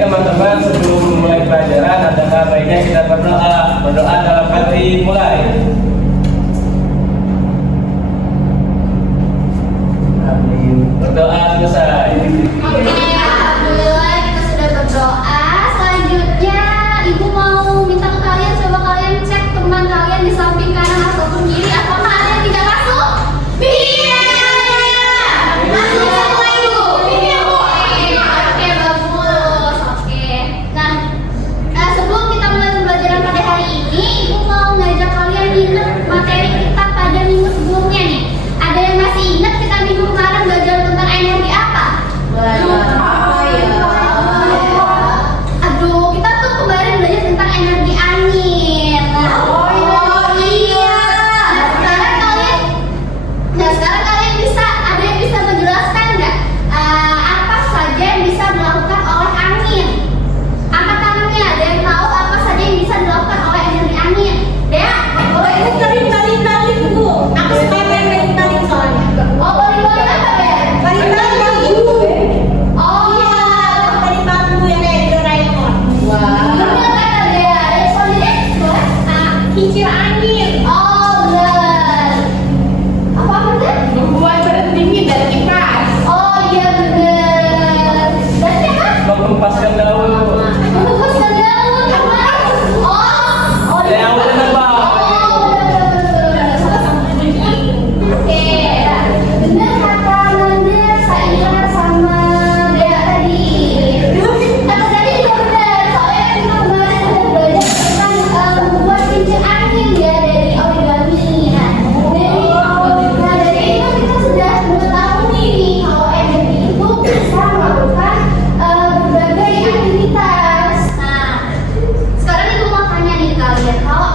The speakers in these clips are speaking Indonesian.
teman-teman, sebelum mulai pelajaran adalah baiknya kita berdoa dalam hati mulai. Amin. Berdoa selesai. Alhamdulillah kita sudah berdoa. Selanjutnya ibu mau minta ke kalian, coba kalian cek teman kalian di samping kanan ataupun kiri, apakah ada yang tidak masuk? Iya. Masuk semua ibu. Iya bu. Oke bagus. Oke. Nah sebelum kita mulai pembelajaran pada hari ini, ibu mau ngajak kalian ingat materi kita pada minggu sebelumnya nih. Ada yang masih ingat kita minggu kemarin belajar tentang energi apa? Apa ya? Aduh, kita tuh kemarin belajar tentang energi angin. Oh iya. Sekarang kalian bisa, ada yang bisa menjelaskan nggak apa saja yang bisa dilakukan oleh angin? Angkat tangannya, ada yang tahu apa saja yang bisa dilakukan oleh energi angin? Dea? Boleh itu tarik bu. Aku suka main tarik soalnya. Oh, boleh apa Dea? Tarik bu. Oh iya. Tarik bambu yang kayak Doraemon. Bener kata Dea. Ada soalnya boleh? Kincir angin. Oh benar. Apa benar? Membuat berdingin dan kipas. Oh iya benar. Berarti apa? Mengempaskan daun. Menghembuskan daun apa? Oh Ya, yang udah nebak. Oke, benar kata Nanda, saya sama Dea tadi. Kata tadi juga benar, soalnya kan kita kemarin udah belajar tentang membuat kincir angin ya dari origami. Dari itu kita sudah mengetahui nih kalau energi itu bisa melakukan berbagai aktivitas. Nah, sekarang ibu mau tanya nih kalian, kalau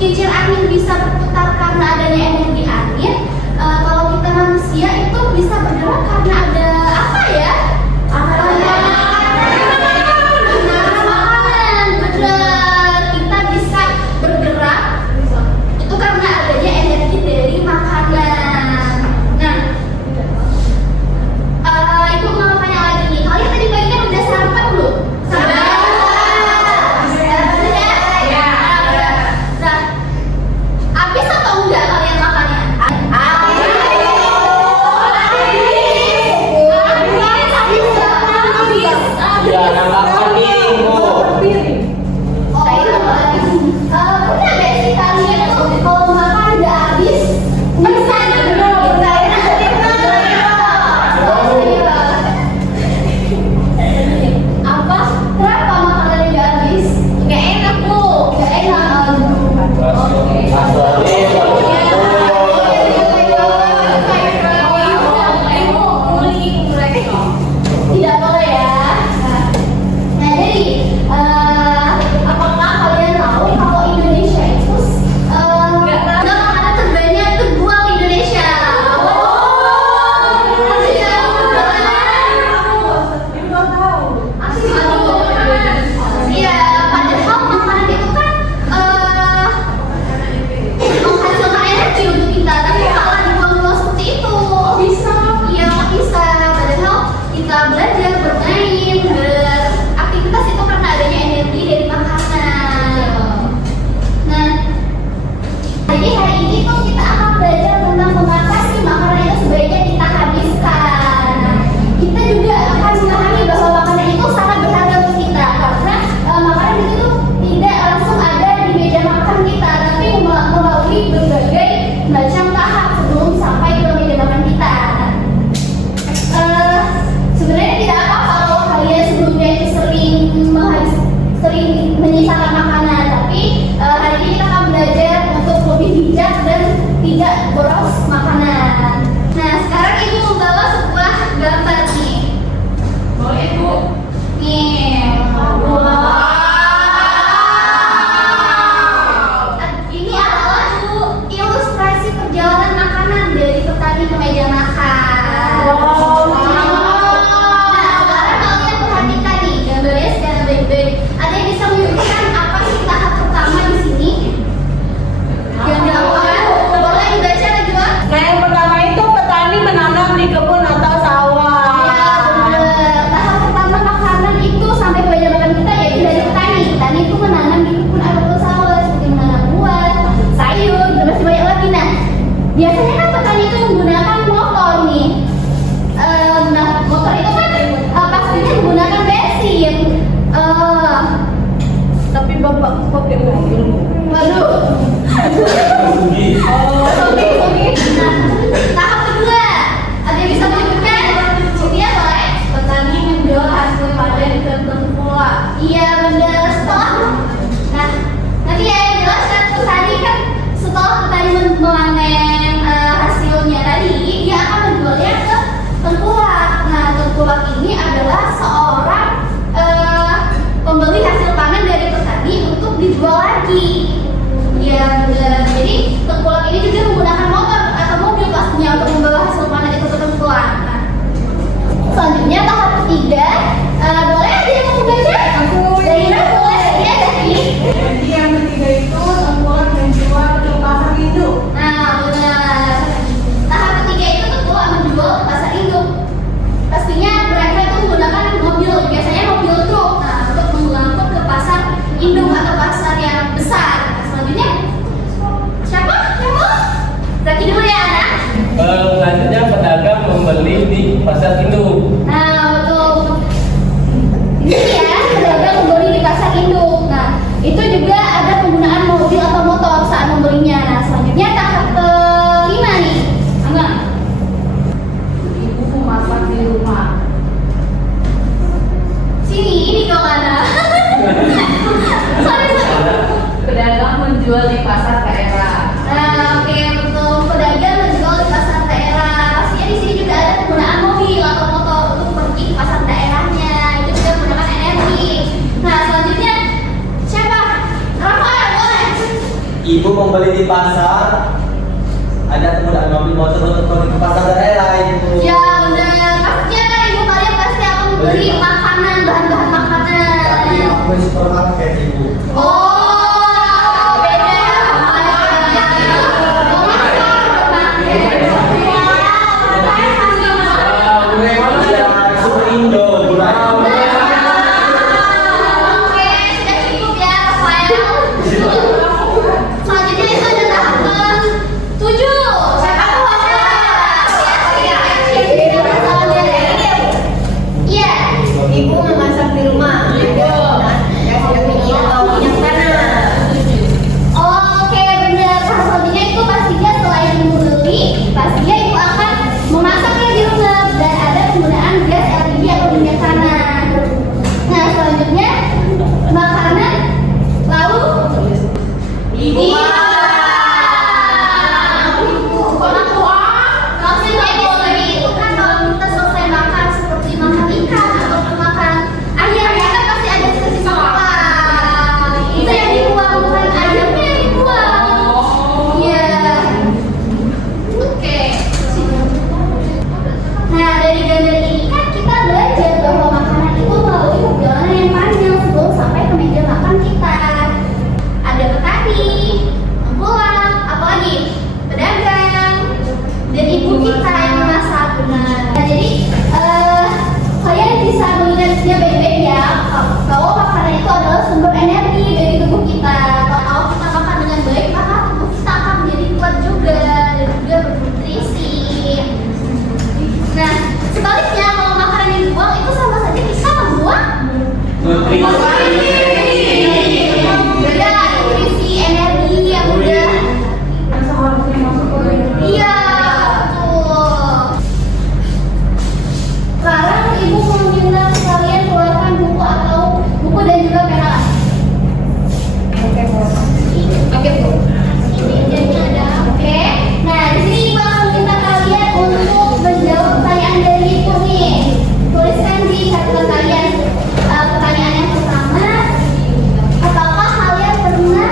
kincir angin bisa berputar karena adanya energi angin, kalau kita manusia itu bisa bergerak karena ada apa ya? Makanan, benar. Kita bisa bergerak itu karena adanya energi dari makanan. Nah, ibu mau tanya lagi nih, kalian tadi baginya udah sarapan belum? Ya. Nah, habis atau enggak kalian makannya? Ya, nambahkan nih, Bu. Pernah gak sih kalian tuh kalau makan udah habis bisa apa? Kenapa makanannya udah habis? Gak enak bu, gak enak. Tidak boleh ya. menjual di pasar daerah. Nah, oke, betul. Pedagang menjual di pasar daerah. Pastinya di sini juga ada penggunaan mobil atau motor untuk pergi ke pasar daerahnya. Itu juga menggunakan energi. Nah, selanjutnya siapa? Rafael, boleh. Ibu membeli di pasar, ada penggunaan mobil motor untuk pergi ke pasar daerah, Ibu. Ya, benar. Pastinya kan ibu kalian pasti akan membeli makanan, bahan-bahan makanan. Tapi aku di supermarket, Ibu. Oh, beda. Ya, Superindo, bulan. Oke, sudah cukup ya, Rafael. Selanjutnya itu ada tahap ke-7. Siapa keluarga? Iya. Ibu memasak di rumah. Kasih minyak atau minyak tanah. Oke, benar. Tahap selanjutnya itu pastinya selain membeli, pastinya ibu akan memasaknya di rumah dan ada penggunaan gas LPG atau minyak tanah. Nah, selanjutnya makanan lalu Ibu. Maksudnya itu kan kalau kita selesai makan seperti makan ikan atau makan ayam ya kan pasti ada sisa makan. Itu yang dibuang, bukan ayamnya yang dibuang. Iya. Oke. Nah, dari gambar ini kan kita belajar bahwa makanan itu melalui perjalanan yang panjang sebelum sampai ke meja makan kita. Ada petani, tengkulak, apalagi pedagang, dan ibu kita yang memasak. Nah, jadi kalian bisa melihatnya baik-baik ya, kalau makanan itu adalah sumber energi dari tubuh kita. Kalau kita makan dengan baik, maka tubuh kita akan menjadi kuat juga dan juga bernutrisi. Nah, sebaliknya kalau makanan yang dibuang itu sama saja kita membuang beda nutrisi energi yang udah iya betul. Sekarang ibu meminta kalian keluarkan buku atau buku dan juga pena. Oke bu. Ini jadi ada. Oke. Nah di sini ibu akan meminta kalian untuk menjawab pertanyaan dari ibu nih. Tuliskan di catatan kalian. Pertanyaan yang pertama, apakah kalian pernah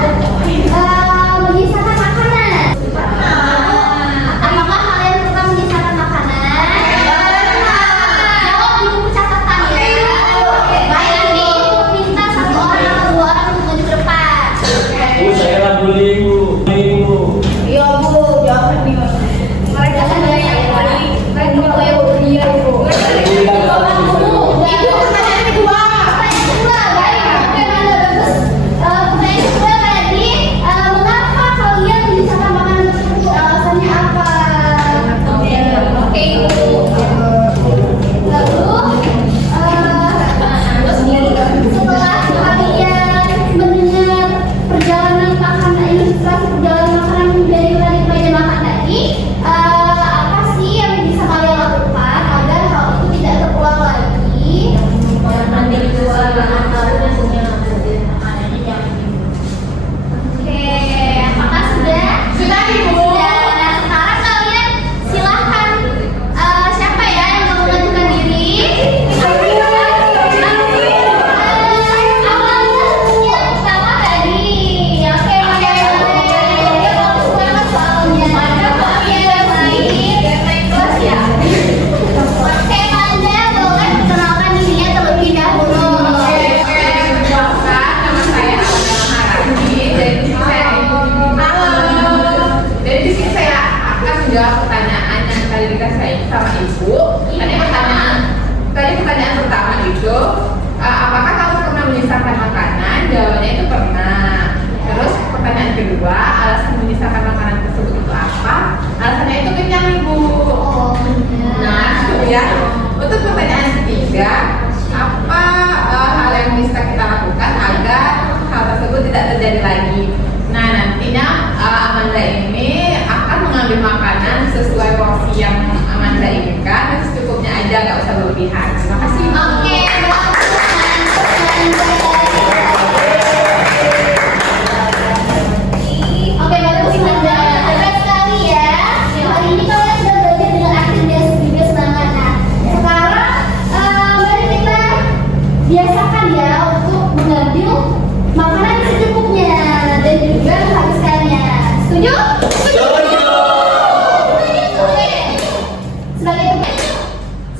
menyisakan makanan? Apakah kalian pernah menyisakan makanan? Jawab di buku catatan ya. Baik, nanti ibu minta satu orang atau dua orang untuk maju ke depan. Bu, saya lah beli, Bu. Beli, Bu. Iya bu, jangan nih. Mereka kan dari yang paling kan mau ya bu, iya bu. Ibu pertanyaan kedua. Pertanyaan kedua, baik. Oke, mana bagus. Pertanyaan kedua tadi, mengapa kalian menyisakan makanan tersebut? Alasannya apa? Oke, ibu. Lalu, setelah kalian mendengar perjalanan makanan ilustrasi perjalanan makanan dari meja makan tadi, apa sih yang bisa kalian lakukan agar hal itu tidak terulang lagi? Nanti dijual antaranya punya makanannya jangan Oke, apakah sudah? Sudah, Ibu. Sudah. Nah, sekarang kalian silahkan siapa ya yang mau mengajukan diri? Awalnya yang pertama tadi. Oke, bagus banget soalnya. Iya, baik. Terus ya. Oke, kalian boleh perkenalkan dirinya terlebih dahulu. Nama saya Alda Maharani. Dari sini saya dari sini saya akan menjawab pertanyaan yang tadi dikasih sama Ibu. Tadi pertanyaan pertama itu, apakah kamu pernah menyisakan makanan? Jawabannya itu pernah. Terus pertanyaan kedua, alasan menyisakan makanan tersebut itu apa? Alasannya itu kenyang, Ibu. Oh, benar. Nah, kemudian untuk pertanyaan ketiga, apa hal yang bisa kita lakukan agar hal tersebut tidak terjadi lagi? Nah, nantinya Amanda ini akan mengambil makanan sesuai porsi yang Amanda inginkan dan secukupnya aja, nggak usah berlebihan. Terima kasih. Oke, bagus. biasakan ya untuk mengambil makanan secukupnya dan juga menghabiskannya. Setuju? Setuju. Oke.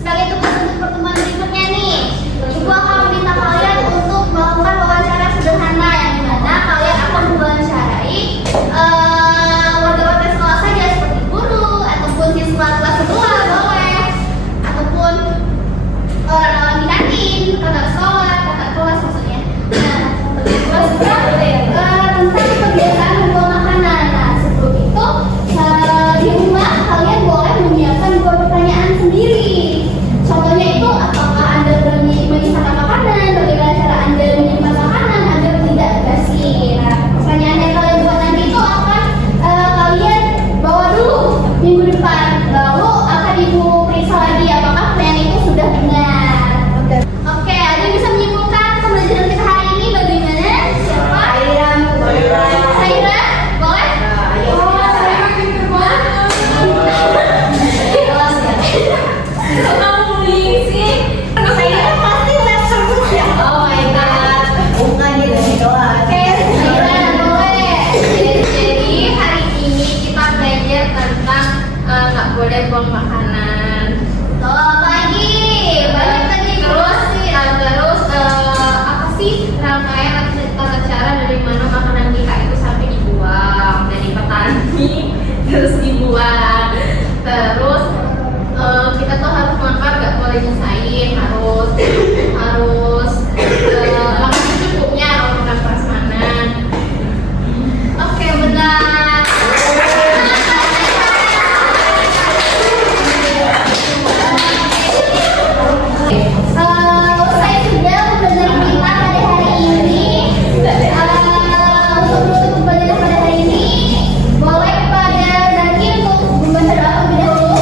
Sebagai tugas untuk pertemuan berikutnya nih, Ibu akan meminta kalian untuk melakukan wawancara sederhana yang dimana kalian akan mewawancarai warga-warga sekolah saja seperti guru ataupun siswa kelas sebelah boleh, ataupun orang-orang di kantin, kakak sekolah, kakak kelas maksudnya. Nah, tentang kebiasaan membawa makanan. Nah, sebelum itu di rumah kalian boleh menyiapkan 2 pertanyaan sendiri. Contohnya itu, apakah Anda berani menyisakan makanan? Bagaimana cara Anda menyimpan makanan agar tidak basi? Nah, pertanyaan yang kalian buat nanti itu akan kalian bawa dulu minggu depan. Lalu akan Ibu periksa lagi apakah plan itu sudah benar. Oke, ada yang bisa menyimpulkan pembelajaran kita hari ini bagaimana? Siapa? Saira, boleh? Saya pinter banget. Kamu bullying sih? Saira pasti lab terus ya. Oh my god, bukan di doang. Oke, Saira boleh. Jadi hari ini kita belajar tentang nggak boleh buang makanan. Tuh, apa lagi? Banyak tadi. Terus apa sih rangkaian atau tata cara dari mana makanan kita itu sampai dibuang dari petani terus dibuang. Terus kita tuh harus makan, nggak boleh nyisain, harus makan secukupnya, harus makan prasmanan. Oke, benar. Usai sudah pembelajaran kita pada hari ini. Untuk menutup pembelajaran pada hari ini, boleh kepada Zaki untuk membaca doa terlebih dahulu.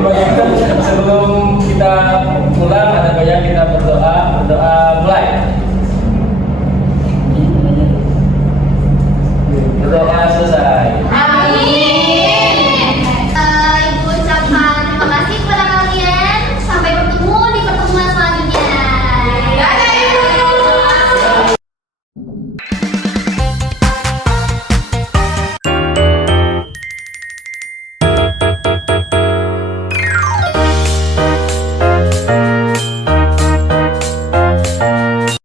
Baik, sebelum kita pulang ada banyak kita berdoa